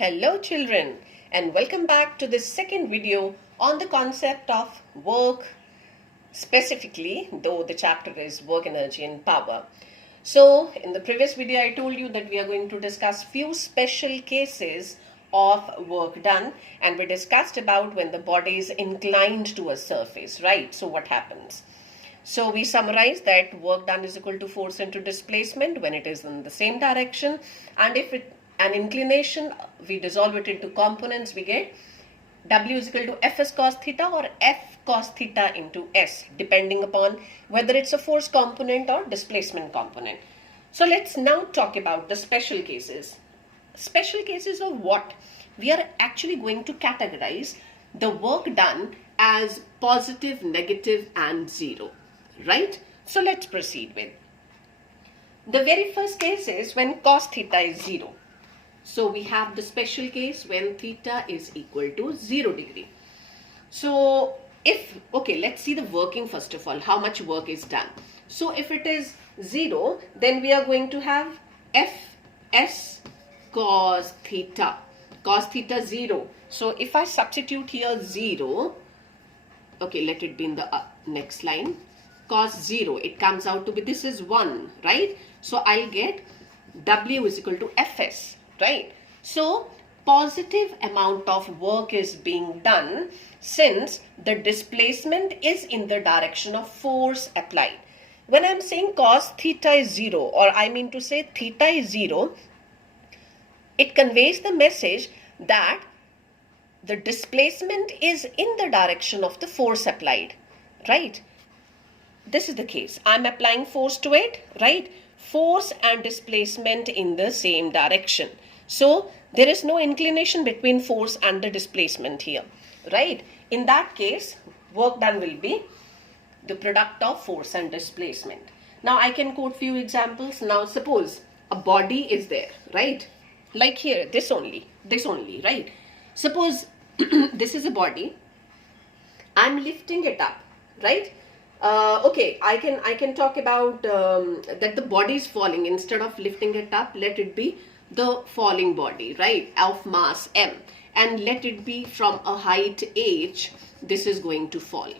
Hello children, and welcome back to this second video on the concept of work, specifically though the chapter is work, energy and power. So in the previous video I told you that we are going to discuss few special cases of work done, and we discussed about when the body is inclined to a surface, right? So what happens? So we summarize that work done is equal to force into displacement when it is in the same direction, and if it an inclination, we dissolve it into components, we get W is equal to Fs cos theta or F cos theta into S, depending upon whether it's a force component or displacement component. So let's now talk about the special cases. Special cases of what? We are actually going to categorize the work done as positive, negative and zero, right? So let's proceed with. The very first case is when cos theta is 0. So we have the special case when theta is equal to 0 degree. So let's see the working first of all, how much work is done. So if it is 0, then we are going to have Fs cos theta 0. So if I substitute here 0, okay, let it be in the next line, cos 0, it comes out to be, this is 1, right? So I'll get W is equal to Fs. Right? So positive amount of work is being done since the displacement is in the direction of force applied. When I'm saying cos theta is 0, or I mean to say theta is 0, it conveys the message that the displacement is in the direction of the force applied, right? This is the case. I'm applying force to it, right? Force and displacement in the same direction. So there is no inclination between force and the displacement here, right? In that case, work done will be the product of force and displacement. Now I can quote few examples. Now suppose a body is there, right? Like here, this only, right? Suppose this is a body. I'm lifting it up, right? Okay, I can talk about that the body is falling. Instead of lifting it up, let it be the falling body, right, of mass m, and let it be from a height h. This is going to fall,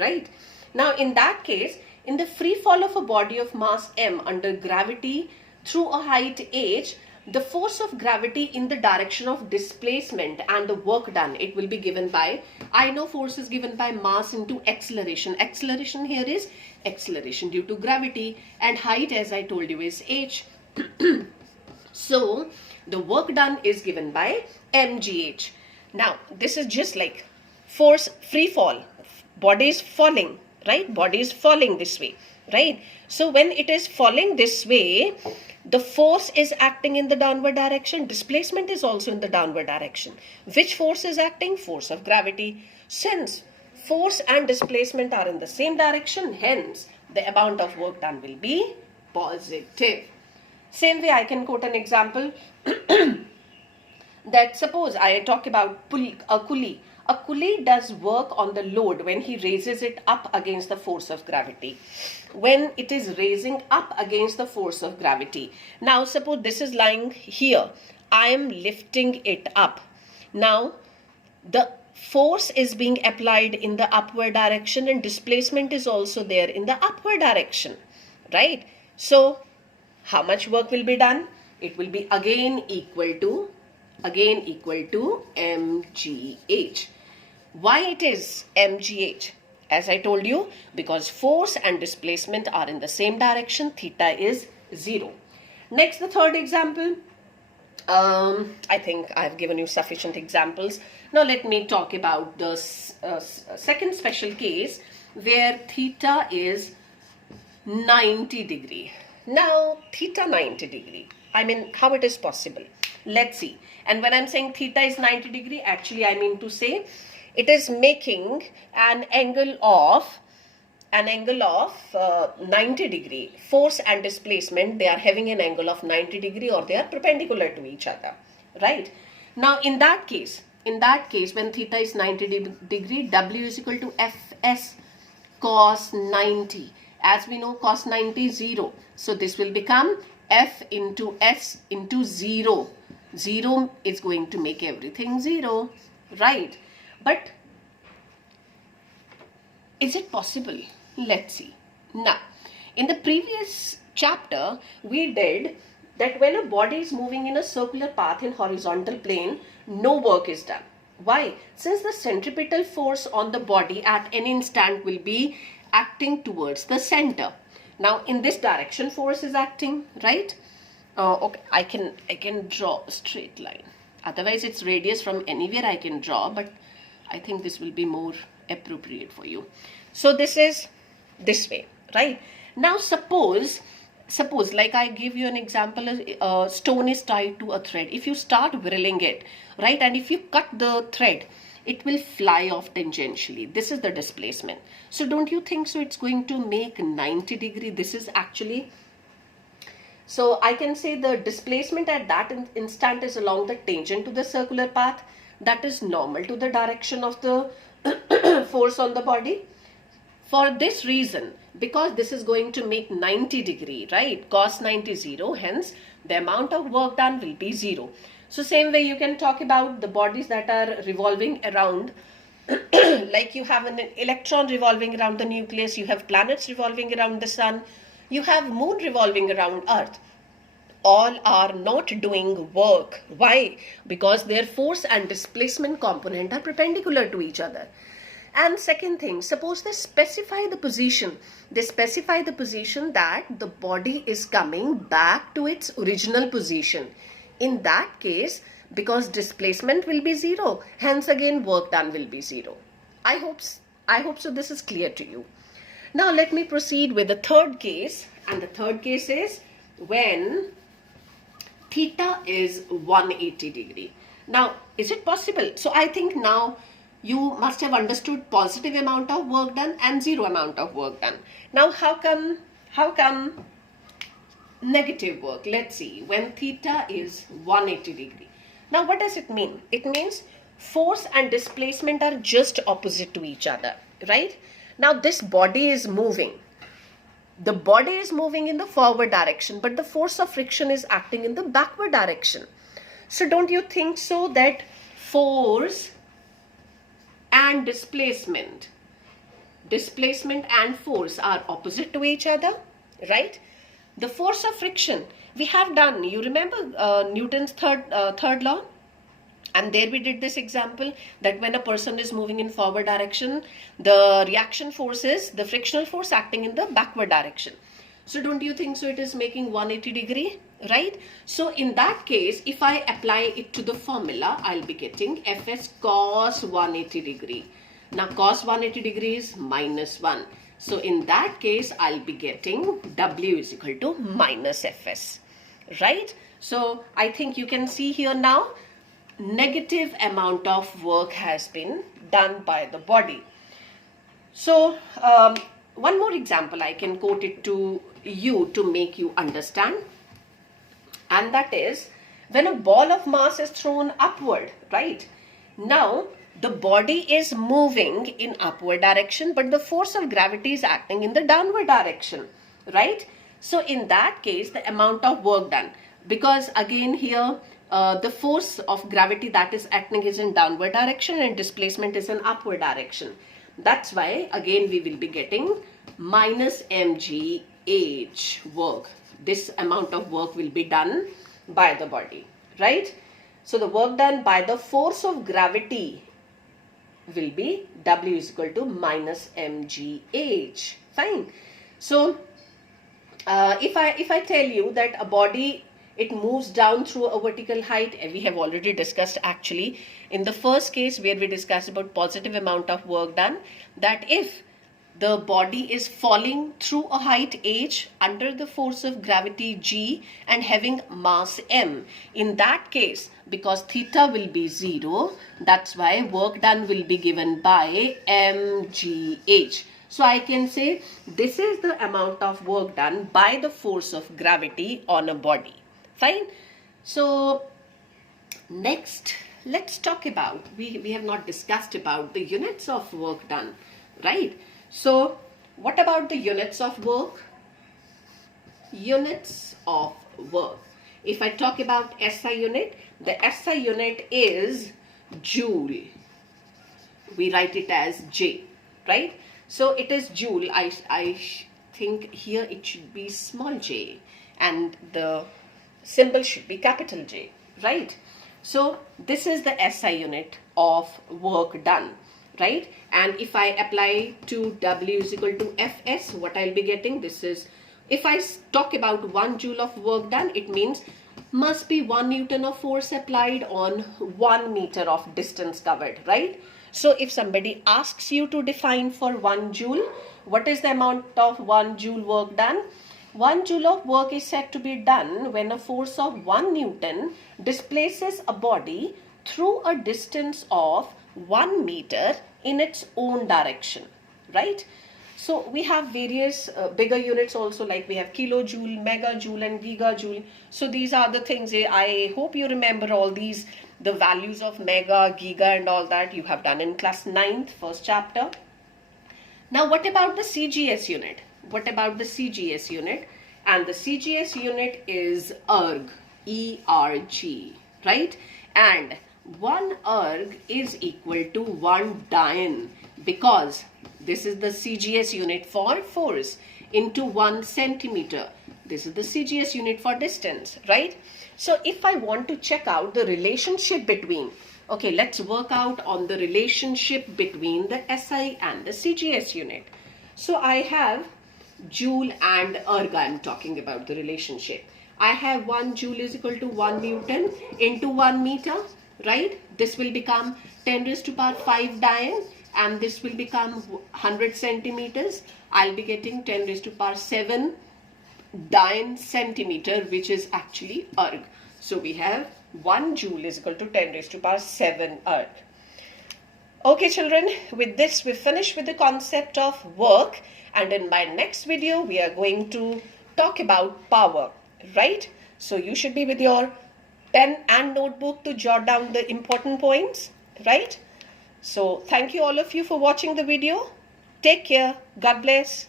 right? Now in that case, in the free fall of a body of mass m under gravity through a height h, the force of gravity in the direction of displacement and the work done, it will be given by, I know force is given by mass into acceleration. Acceleration here is acceleration due to gravity, and height, as I told you, is h. So the work done is given by mgh. Now this is just like force free fall. Body is falling, right? Body is falling this way, right? So when it is falling this way, the force is acting in the downward direction. Displacement is also in the downward direction. Which force is acting? Force of gravity. Since force and displacement are in the same direction, hence the amount of work done will be positive. Same way I can quote an example that suppose I talk about a pulley. A pulley does work on the load when he raises it up against the force of gravity. When it is raising up against the force of gravity. Now suppose this is lying here. I am lifting it up. Now the force is being applied in the upward direction and displacement is also there in the upward direction, right? So how much work will be done? It will be again equal to mgh. Why it is mgh? As I told you, because force and displacement are in the same direction, theta is 0. Next, the third example. I think I've given you sufficient examples. Now let me talk about the second special case where theta is 90 degree. Now theta 90 degree, I mean how it is possible. Let's see. And when I'm saying theta is 90 degree, actually I mean to say it is making an angle of 90 degree. Force and displacement, they are having an angle of 90 degree or they are perpendicular to each other, right? Now in that case when theta is 90 degree, W is equal to Fs cos 90. As we know, cos 90 is 0. So this will become F into S into 0. 0 is going to make everything 0, right? But is it possible? Let's see. Now, in the previous chapter, we did that when a body is moving in a circular path in horizontal plane, no work is done. Why? Since the centripetal force on the body at any instant will be acting towards the center. Now, in this direction, force is acting, right? Okay, I can draw a straight line. Otherwise, it's radius from anywhere I can draw, but I think this will be more appropriate for you. So this is this way, right? Now suppose like I give you an example, a stone is tied to a thread. If you start whirling it, right, and if you cut the thread, it will fly off tangentially. This is the displacement. So don't you think so it's going to make 90 degree? This is actually, so I can say the displacement at that instant is along the tangent to the circular path. That is normal to the direction of the force on the body. For this reason, because this is going to make 90 degree, right? Cos 90 0, hence the amount of work done will be 0. So same way you can talk about the bodies that are revolving around, like you have an electron revolving around the nucleus, you have planets revolving around the sun, you have moon revolving around earth. All are not doing work. Why? Because their force and displacement component are perpendicular to each other. And second thing, suppose they specify the position. They specify the position that the body is coming back to its original position. In that case, because displacement will be 0, hence again work done will be 0. I hope so this is clear to you. Now let me proceed with the third case. And the third case is when theta is 180 degree. Now, is it possible? So I think now you must have understood positive amount of work done and 0 amount of work done. Now how come negative work? Let's see, when theta is 180 degree. Now what does it mean? It means force and displacement are just opposite to each other, right? Now this body is moving. The body is moving in the forward direction, but the force of friction is acting in the backward direction. So don't you think so that force and displacement and force are opposite to each other, right? The force of friction we have done, you remember Newton's third law, and there we did this example that when a person is moving in forward direction, the reaction force is the frictional force acting in the backward direction. So don't you think so it is making 180 degree, right? So in that case, if I apply it to the formula, I'll be getting Fs cos 180 degree. Now cos 180 degree is -1. So in that case, I'll be getting W is equal to minus Fs, right? So I think you can see here now, negative amount of work has been done by the body. So one more example, I can quote it to you to make you understand. And that is when a ball of mass is thrown upward, right? Now the body is moving in upward direction, but the force of gravity is acting in the downward direction, right? So in that case, the amount of work done, because again here the force of gravity that is acting is in downward direction and displacement is in upward direction. That's why again we will be getting minus mgh work. This amount of work will be done by the body, right? So the work done by the force of gravity will be W is equal to minus mgh. Fine. So if I tell you that a body, it moves down through a vertical height, and we have already discussed actually in the first case where we discussed about positive amount of work done, that if the body is falling through a height h under the force of gravity g and having mass m, in that case, because theta will be 0, that's why work done will be given by mgh. So I can say this is the amount of work done by the force of gravity on a body. Fine. So next, let's talk about, we have not discussed about the units of work done, right? So what about the units of work? Units of work. If I talk about SI unit, the SI unit is joule. We write it as J, right? So it is joule. I think here it should be small j and the symbol should be capital J, right? So this is the SI unit of work done, right? And if I apply to W is equal to Fs, what I'll be getting, this is, if I talk about 1 joule of work done, it means must be 1 Newton of force applied on 1 meter of distance covered, right? So if somebody asks you to define for 1 joule, what is the amount of 1 joule work done? 1 joule of work is said to be done when a force of 1 Newton displaces a body through a distance of 1 meter in its own direction, right? So we have various bigger units also, like we have kilojoule, megajoule and gigajoule. So these are the things. I hope you remember all these, the values of mega, giga and all that you have done in class 9th, first chapter. Now what about the CGS unit? What about the CGS unit? And the CGS unit is erg, E-R-G, right? And 1 erg is equal to 1 Dian, because this is the CGS unit for force into 1 centimeter. This is the CGS unit for distance, right? So if I want to check out the relationship between, okay, let's work out on the relationship between the SI and the CGS unit. So I have joule and erg. I'm talking about the relationship. I have 1 joule is equal to 1 Newton into 1 meter, right? This will become 10 raised to power 5 Dian, and this will become 100 centimeters. I'll be getting 10 raised to power 7 Dian centimeter, which is actually erg. So we have 1 joule is equal to 10 raised to power 7 erg. Okay children, with this we finish with the concept of work, and in my next video we are going to talk about power, right? So you should be with your pen and notebook to jot down the important points, right? So thank you all of you for watching the video. Take care. God bless.